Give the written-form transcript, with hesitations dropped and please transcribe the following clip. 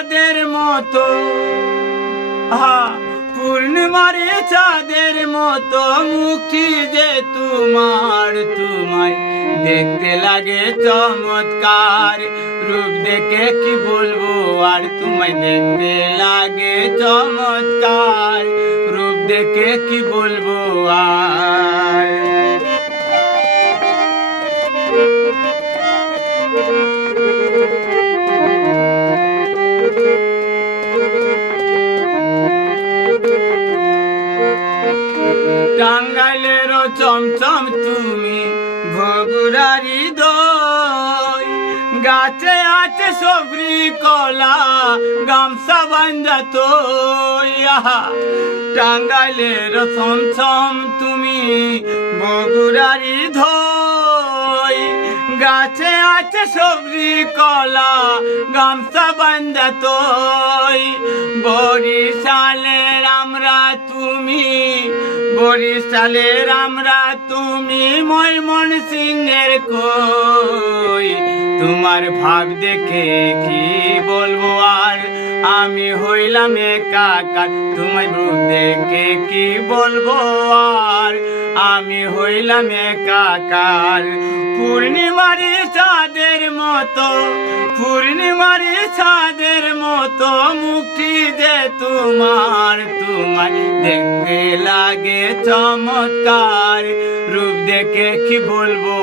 চাঁদের মতো, পূর্ণিমার চাঁদের মতো মুখটি যে তোমার, তোমায় দেখতে লাগে চমৎকার। রূপ দেখে কি বলবো আর, তোমায় দেখতে লাগে চমৎকার। রূপ দেখে কি বলবো আর। টাঙ্গাইলের চমচম তুমি, বগুড়ারি দই, গাছে আছে সবরি কলা, গামছা বান্ধা তো। টাঙ্গাইলের চমচম তুমি, বগুড়ারি দই, গাছে আছে সবরি কলা, গামছা বান্ধা তো। বরিশালের আমরা তুমি, বরিশালের আমরা তুমি, ময়মনসিংহের কই। তোমার ভাব দেখে কি বলবো আর, আমি হইলাম একাকার। তোমার রূপ দেখে কি বলবো আর, আমি হইলাম একাকার। পূর্ণিমার চাঁদের মতো, পূর্ণিমার চাঁদের মতো মুখটি যে তোমার, তোমার দেখতে লাগে চমৎকার। রূপ দেখে কি বলবো।